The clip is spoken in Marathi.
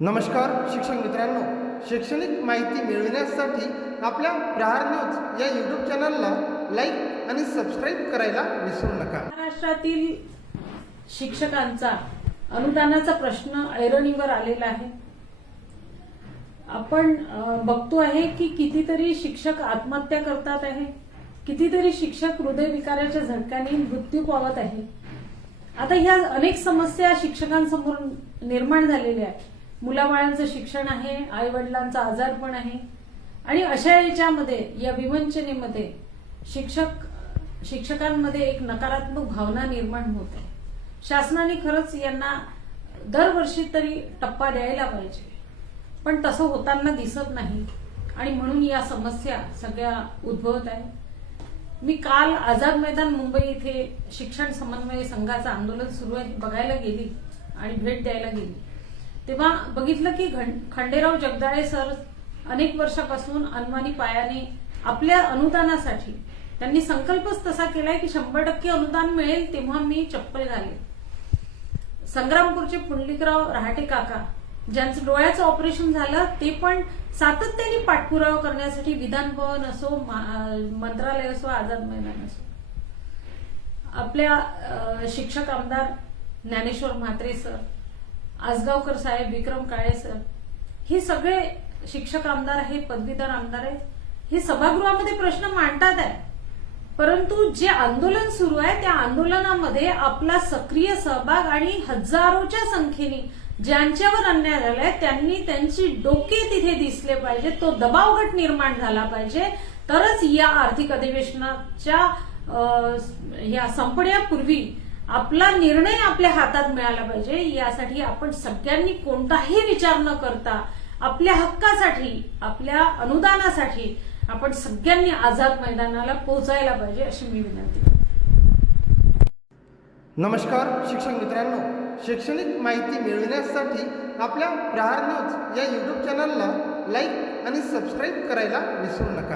नमस्कार शिक्षक मित्रांनो शैक्षणिक माहिती मिळविण्यासाठी आपल्या प्रहार न्यूज या यूट्यूब चॅनलला लाईक आणि सबस्क्राईब करायला विसरू नका महाराष्ट्रातील शिक्षकांचा अनुदानाचा प्रश्न ऐरणीवर आलेला आहे आपण बघतो आहे की कितीतरी शिक्षक आत्महत्या करतात आहे कितीतरी शिक्षक हृदयविकाराच्या झटक्याने मृत्यू पावत आहे आता ह्या अनेक समस्या शिक्षकांसमोर निर्माण झालेल्या आहेत मुलाबाळांचं शिक्षण आहे आईवडिलांचा आजारपण आहे आणि अशा याच्यामध्ये या विवंचनेमध्ये शिक्षक शिक्षकांमध्ये एक नकारात्मक भावना निर्माण होत आहे शासनाने खरंच यांना दरवर्षी तरी टप्पा द्यायला पाहिजे पण तसं होताना दिसत नाही आणि म्हणून या समस्या सगळ्या उद्भवत आहे मी काल आझाद मैदान मुंबई इथे शिक्षण समन्वय संघाचं आंदोलन सुरू आहे बघायला गेली आणि भेट द्यायला गेली तेव्हा बघितलं की खंडेराव जगदाळे सर अनेक वर्षापासून अनुमानी पायाने आपल्या अनुदानासाठी त्यांनी संकल्पच तसा केलाय की शंभर टक्के अनुदान मिळेल तेव्हा मी चप्पल घाले संग्रामपूरचे पुंडलिकराव रहाटे काका ज्यांचं डोळ्याचं ऑपरेशन झालं ते पण सातत्याने पाठपुरावा करण्यासाठी विधान भवन असो मंत्रालय असो आझाद मैदान असो आपल्या शिक्षक आमदार ज्ञानेश्वर म्हात्रे सर आसगावकर साहेब विक्रम काळे सर हे सगळे शिक्षक आमदार आहेत पदवीधर आमदार आहेत हे सभागृहामध्ये प्रश्न मांडतात आहे परंतु जे आंदोलन सुरू आहे त्या आंदोलनामध्ये आपला सक्रिय सहभाग आणि हजारोच्या संख्येने ज्यांच्यावर अन्याय झालाय त्यांनी त्यांची डोके तिथे दिसले पाहिजे तो गट निर्माण झाला पाहिजे तरच या आर्थिक अधिवेशनाच्या या संपण्यापूर्वी आपला निर्णय आपल्या हातात मिळाला पाहिजे यासाठी आपण सगळ्यांनी कोणताही विचार न करता आपल्या हक्कासाठी आपल्या अनुदानासाठी आपण सगळ्यांनी आझाद मैदानाला पोहोचायला पाहिजे अशी मी विनंती नमस्कार शिक्षक मित्रांनो शैक्षणिक माहिती मिळविण्यासाठी आपल्या प्रहार न्यूज या यूट्यूब चॅनलला लाईक आणि सबस्क्राईब करायला विसरू नका